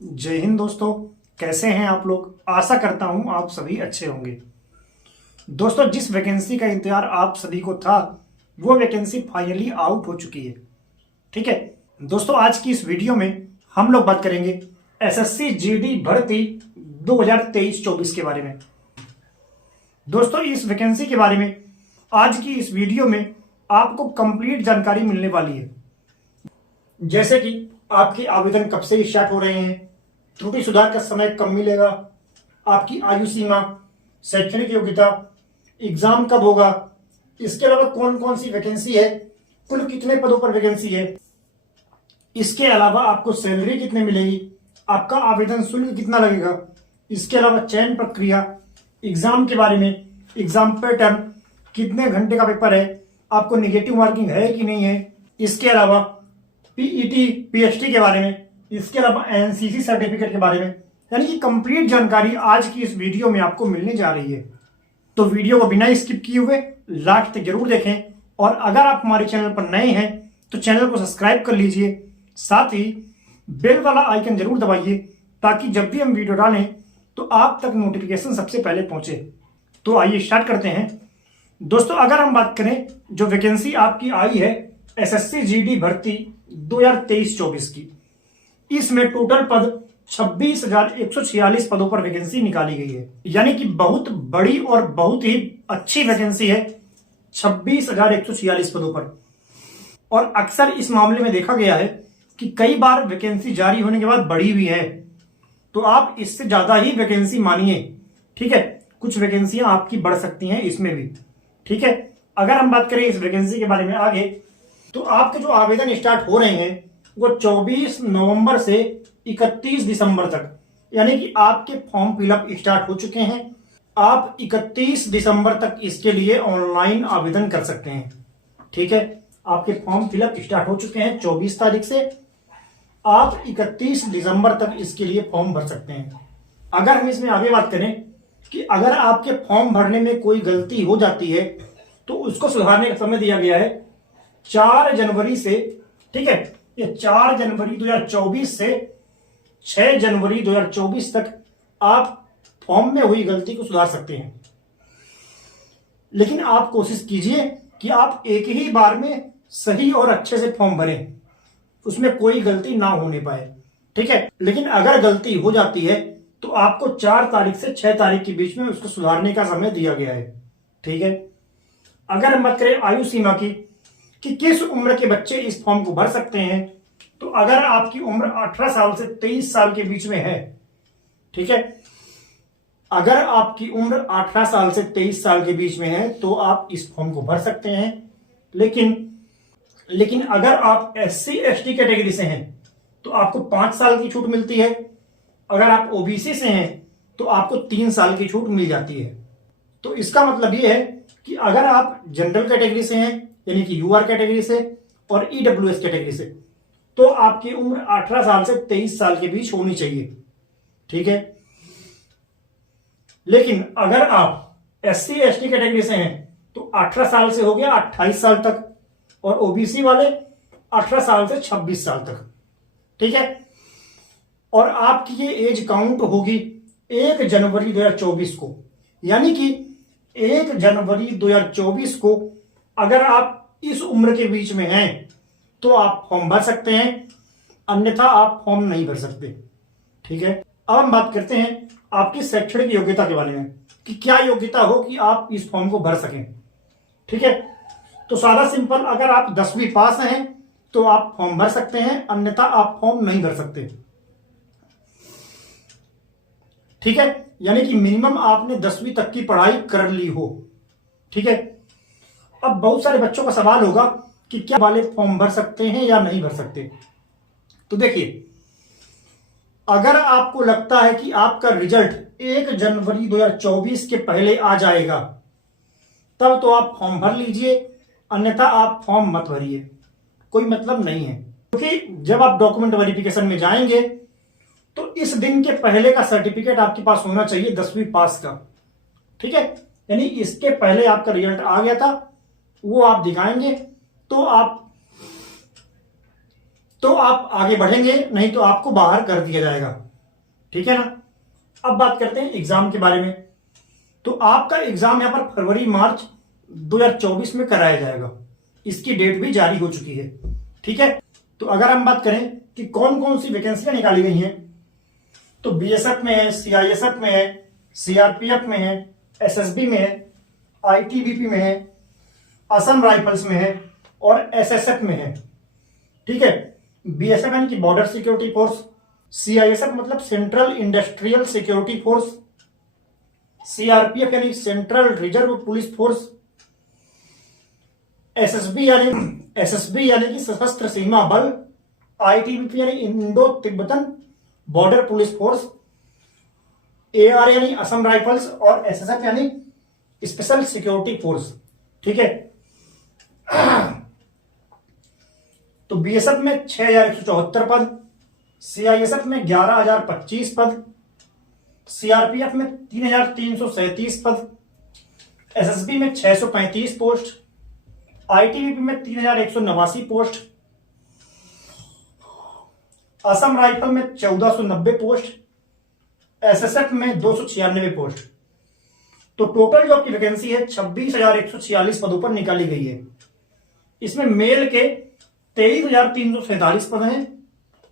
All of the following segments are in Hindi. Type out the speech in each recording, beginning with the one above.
जय हिंद दोस्तों। कैसे हैं आप लोग? आशा करता हूं आप सभी अच्छे होंगे। दोस्तों, जिस वैकेंसी का इंतजार आप सभी को था वो वैकेंसी फाइनली आउट हो चुकी है। ठीक है दोस्तों, आज की इस वीडियो में हम लोग बात करेंगे एसएससी जीडी भर्ती 2023-24 के बारे में। दोस्तों, इस वैकेंसी के बारे में आज की इस वीडियो में आपको कंप्लीट जानकारी मिलने वाली है, जैसे कि आपके आवेदन कब से स्टार्ट हो रहे हैं, त्रुटि सुधार का समय कब मिलेगा, आपकी आयु सीमा, शैक्षणिक योग्यता, एग्जाम कब होगा, इसके अलावा कौन कौन सी वैकेंसी है, कुल कितने पदों पर वैकेंसी है, इसके अलावा आपको सैलरी कितने मिलेगी, आपका आवेदन शुल्क कितना लगेगा, इसके अलावा चयन प्रक्रिया, एग्जाम के बारे में, एग्जाम पैटर्न, कितने घंटे का पेपर है, आपको निगेटिव मार्किंग है कि नहीं है, इसके अलावा पीईटी पीएचडी के बारे में, इसके अलावा एनसीसी सर्टिफिकेट के बारे में, यानी कि कंप्लीट जानकारी आज की इस वीडियो में आपको मिलने जा रही है। तो वीडियो को बिना स्किप किए हुए लास्ट तक जरूर देखें, और अगर आप हमारे चैनल पर नए हैं तो चैनल को सब्सक्राइब कर लीजिए, साथ ही बेल वाला आइकन जरूर दबाइए ताकि जब भी हम वीडियो डालें तो आप तक नोटिफिकेशन सबसे पहले पहुंचे। तो आइए स्टार्ट करते हैं। दोस्तों, अगर हम बात करें जो वैकेंसी आपकी आई है एसएससी जीडी भर्ती 2023-24 की, इसमें टोटल पद 26,146 पदों पर वैकेंसी निकाली गई है, यानी कि बहुत बड़ी और बहुत ही अच्छी वैकेंसी है 26,146 पदों पर। और अक्सर इस मामले में देखा गया है कि कई बार वैकेंसी जारी होने के बाद बढ़ी हुई है, तो आप इससे ज्यादा ही वैकेंसी मानिए। ठीक है, कुछ वैकेंसियां आपकी बढ़ सकती हैं इसमें भी। ठीक है, अगर हम बात करें इस वैकेंसी के बारे में आगे, तो आपके जो आवेदन स्टार्ट हो रहे हैं वो 24 नवंबर से 31 दिसंबर तक, यानी कि आपके फॉर्म फिलअप स्टार्ट हो चुके हैं। आप 31 दिसंबर तक इसके लिए ऑनलाइन आवेदन कर सकते हैं। ठीक है, आपके फॉर्म फिलअप स्टार्ट हो चुके हैं 24 तारीख से, आप 31 दिसंबर तक इसके लिए फॉर्म भर सकते हैं। अगर हम इसमें आगे बात करें कि अगर आपके फॉर्म भरने में कोई गलती हो जाती है तो उसको सुधारने का समय दिया गया है 4 जनवरी से। ठीक है, ये 4 जनवरी 2024 से 6 जनवरी 2024 तक आप फॉर्म में हुई गलती को सुधार सकते हैं। लेकिन आप कोशिश कीजिए कि आप एक ही बार में सही और अच्छे से फॉर्म भरें, उसमें कोई गलती ना होने पाए। ठीक है, लेकिन अगर गलती हो जाती है तो आपको 4 तारीख से 6 तारीख के बीच में उसको सुधारने का समय दिया गया है। ठीक है, अगर हम बात करें आयु सीमा की कि किस उम्र के बच्चे इस फॉर्म को भर सकते हैं, तो अगर आपकी उम्र 18 साल से 23 साल के बीच में है, ठीक है, अगर आपकी उम्र 18 साल से 23 साल के बीच में है तो आप इस फॉर्म को भर सकते हैं। लेकिन अगर आप एससी एसटी कैटेगरी से हैं तो आपको 5 साल की छूट मिलती है। अगर आप ओबीसी से हैं तो आपको 3 साल की छूट मिल जाती है। तो इसका मतलब यह है कि अगर आप जनरल कैटेगरी से हैं, यानी कि यूआर कैटेगरी से और ईडब्ल्यूएस कैटेगरी से, तो आपकी उम्र 18 साल से 23 साल के बीच होनी चाहिए। ठीक है, लेकिन अगर आप एससी एसटी कैटेगरी से हैं तो 18 साल से हो गया 28 साल तक, और ओबीसी वाले 18 साल से 26 साल तक। ठीक है, और आपकी ये एज काउंट होगी 1 जनवरी 2024 को, यानी कि 1 जनवरी 2024 को अगर आप इस उम्र के बीच में हैं तो आप फॉर्म भर सकते हैं, अन्यथा आप फॉर्म नहीं भर सकते। ठीक है, अब हम बात करते हैं आपकी शैक्षणिक योग्यता के बारे में कि क्या योग्यता हो कि आप इस फॉर्म को भर सकें। ठीक है, तो सादा सिंपल, अगर आप 10वीं पास हैं तो आप फॉर्म भर सकते हैं, अन्यथा आप फॉर्म नहीं भर सकते। ठीक है, यानी कि मिनिमम आपने 10वीं तक की पढ़ाई कर ली हो। ठीक है, अब बहुत सारे बच्चों का सवाल होगा कि क्या वाले फॉर्म भर सकते हैं या नहीं भर सकते। तो देखिए, अगर आपको लगता है कि आपका रिजल्ट 1 जनवरी 2024 के पहले आ जाएगा तब तो आप फॉर्म भर लीजिए, अन्यथा आप फॉर्म मत भरिए, कोई मतलब नहीं है। क्योंकि जब आप डॉक्यूमेंट वेरिफिकेशन में जाएंगे तो इस दिन के पहले का सर्टिफिकेट आपके पास होना चाहिए 10वीं पास का। ठीक है, यानी इसके पहले आपका रिजल्ट आ गया था वो आप दिखाएंगे तो तो आप आगे बढ़ेंगे, नहीं तो आपको बाहर कर दिया जाएगा। ठीक है ना। अब बात करते हैं एग्जाम के बारे में। तो आपका एग्जाम यहां पर फरवरी मार्च 2024 में कराया जाएगा। इसकी डेट भी जारी हो चुकी है। ठीक है। तो अगर हम बात करें कि कौन कौन सी वैकेंसियां निकाली गई हैं, तो बीएसएफ में है, सीआईएसएफ में है, सीआरपीएफ में है, एसएसबी में है, आईटीबीपी में है, असम राइफल्स में है और एसएसएफ में है। ठीक है। बीएसएफ यानी कि बॉर्डर सिक्योरिटी फोर्स, सीआईएसएफ मतलब central industrial security force, CRPF यानी central reserve police force, SSB यानी कि सशस्त्र सीमा बल, आईटीबीपी यानी Indo Tibetan border police force, AR यानी असम राइफल्स और एसएसएफ यानी स्पेशल सिक्योरिटी फोर्स। ठीक है। तो बीएसएफ में 6174 पद, सीआईएसएफ में 11025 पद, सीआरपीएफ में 3337 पद, एसएसबी में 635 पोस्ट, आईटीबीपी में 3189 पोस्ट, असम राइफल में 1490 पोस्ट, एसएसएफ में 296 पोस्ट। तो टोटल जो आपकी वैकेंसी है 26,146 पदों पर निकाली गई है। इसमें मेल के 23,347 पद हैं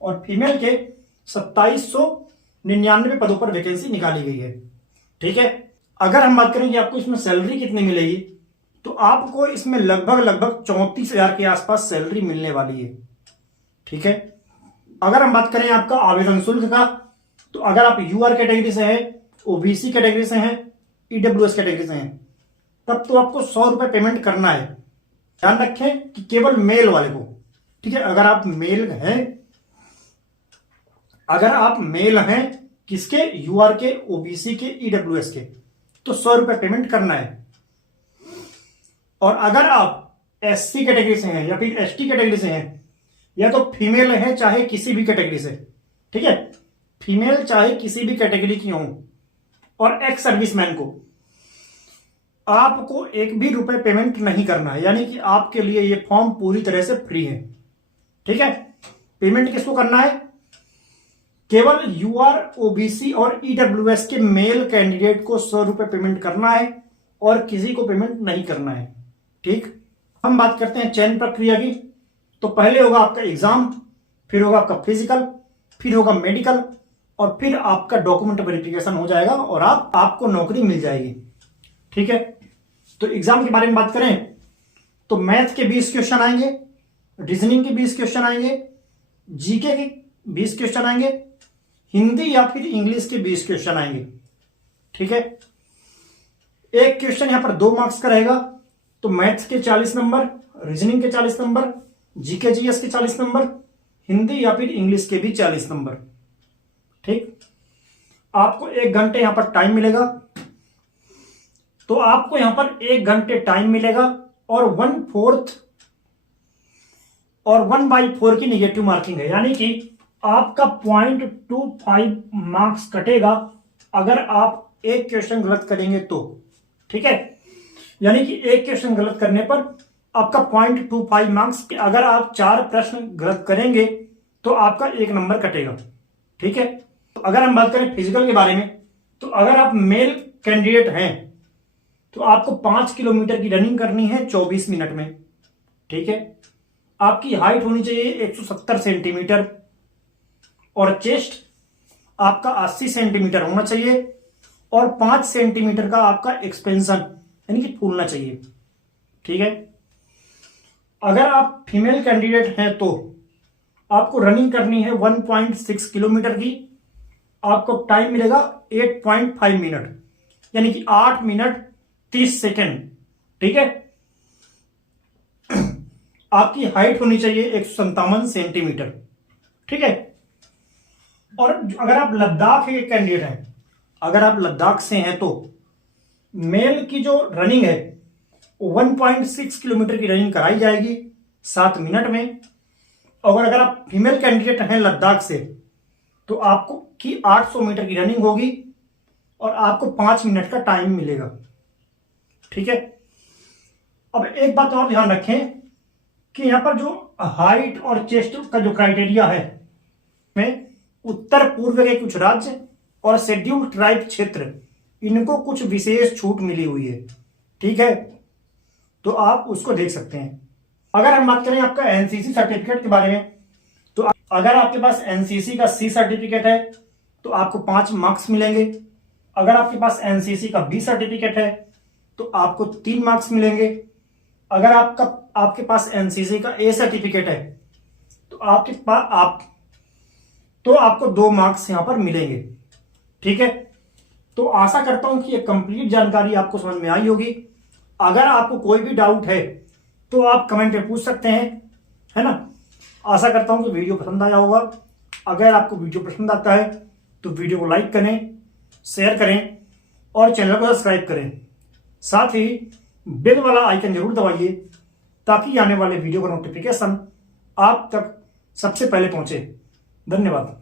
और फीमेल के 2799 पदों पर वैकेंसी निकाली गई है। ठीक है। अगर हम बात करें कि आपको इसमें सैलरी कितनी मिलेगी, तो आपको इसमें लगभग 34,000 के आसपास सैलरी मिलने वाली है। ठीक है। अगर हम बात करें आपका आवेदन शुल्क का, तो अगर आप यूआर कैटेगरी से हैं, ओबीसी कैटेगरी से हैं, ईडब्ल्यूएस कैटेगरी से हैं, तब तो आपको 100 रुपए पेमेंट करना है। ध्यान रखें कि केवल मेल वाले को। ठीक है। अगर आप मेल हैं किसके, यूआर के, ओबीसी के, ईडब्ल्यूएस के, तो 100 रुपए पेमेंट करना है। और अगर आप एससी कैटेगरी से हैं या फिर एसटी कैटेगरी से हैं, या तो फीमेल हैं चाहे किसी भी कैटेगरी से, ठीक है, फीमेल चाहे किसी भी कैटेगरी की हो, और एक्स सर्विसमैन को आपको एक भी रुपए पेमेंट नहीं करना है। यानी कि आपके लिए यह फॉर्म पूरी तरह से फ्री है। ठीक है। पेमेंट किसको करना है, केवल यूआर, ओबीसी और ईडब्ल्यूएस के मेल कैंडिडेट को 100 रुपए पेमेंट करना है और किसी को पेमेंट नहीं करना है। ठीक। हम बात करते हैं चयन प्रक्रिया की। तो पहले होगा आपका एग्जाम, फिर होगा आपका फिजिकल, फिर होगा मेडिकल और फिर आपका डॉक्यूमेंट वेरिफिकेशन हो जाएगा और आपको नौकरी मिल जाएगी। ठीक है। तो एग्जाम के बारे में बात करें तो मैथ के 20 क्वेश्चन आएंगे, रीजनिंग के 20 क्वेश्चन आएंगे, जीके के 20 क्वेश्चन आएंगे, हिंदी या फिर इंग्लिश के 20 क्वेश्चन आएंगे। ठीक है। एक क्वेश्चन यहां पर 2 मार्क्स का रहेगा। तो मैथ्स के 40 नंबर, रीजनिंग के 40 नंबर, जीके जीएस के 40 नंबर, हिंदी या फिर इंग्लिश के भी 40 नंबर। ठीक। आपको 1 घंटे यहां पर टाइम मिलेगा। तो आपको यहां पर 1 घंटे टाइम मिलेगा और 1/4 और 1/4 की निगेटिव मार्किंग है। यानी कि आपका 0.25 मार्क्स कटेगा अगर आप एक क्वेश्चन गलत करेंगे तो। ठीक है। यानी कि एक क्वेश्चन गलत करने पर आपका 0.25 मार्क्स, अगर आप 4 प्रश्न गलत करेंगे तो आपका 1 नंबर कटेगा। ठीक है। तो अगर हम बात करें फिजिकल के बारे में, तो अगर आप मेल कैंडिडेट हैं तो आपको 5 किलोमीटर की रनिंग करनी है 24 मिनट में। ठीक है। आपकी हाइट होनी चाहिए 170 सेंटीमीटर और चेस्ट आपका 80 सेंटीमीटर होना चाहिए और 5 सेंटीमीटर का आपका एक्सपेंशन यानी कि फूलना चाहिए। ठीक है। अगर आप फीमेल कैंडिडेट हैं तो आपको रनिंग करनी है 1.6 किलोमीटर की। आपको टाइम मिलेगा 8.5 मिनट, यानी कि 8 मिनट 30 सेकेंड। ठीक है। आपकी हाइट होनी चाहिए 157 सेंटीमीटर। ठीक है। और अगर आप लद्दाख के कैंडिडेट हैं, अगर आप लद्दाख से हैं तो मेल की जो रनिंग है 1.6 किलोमीटर की रनिंग कराई जाएगी 7 मिनट में। और अगर आप फीमेल कैंडिडेट हैं लद्दाख से तो आपको की 800 मीटर की रनिंग होगी और आपको 5 मिनट का टाइम मिलेगा। ठीक है। अब एक बात और ध्यान रखें कि यहां पर जो हाइट और चेस्ट का जो क्राइटेरिया है में उत्तर पूर्व के कुछ राज्य और शेड्यूल्ड ट्राइब क्षेत्र, इनको कुछ विशेष छूट मिली हुई है। ठीक है, तो आप उसको देख सकते हैं। अगर हम बात करें आपका एनसीसी सर्टिफिकेट के बारे में, तो अगर आपके पास एनसीसी का सी सर्टिफिकेट है तो आपको 5 मार्क्स मिलेंगे। अगर आपके पास एनसीसी का बी सर्टिफिकेट है तो आपको 3 मार्क्स मिलेंगे। अगर आपके पास एनसीसी का ए सर्टिफिकेट है तो आपको 2 मार्क्स यहां पर मिलेंगे। ठीक है, तो आशा करता हूं कि ये कंप्लीट जानकारी आपको समझ में आई होगी। अगर आपको कोई भी डाउट है तो आप कमेंट में पूछ सकते हैं, है ना। आशा करता हूं कि वीडियो पसंद आया होगा। अगर आपको वीडियो पसंद आता है तो वीडियो को लाइक करें, शेयर करें और चैनल को सब्सक्राइब करें। साथ ही बेल वाला आइकन जरूर दबाइए ताकि आने वाले वीडियो का नोटिफिकेशन आप तक सबसे पहले पहुंचे। धन्यवाद।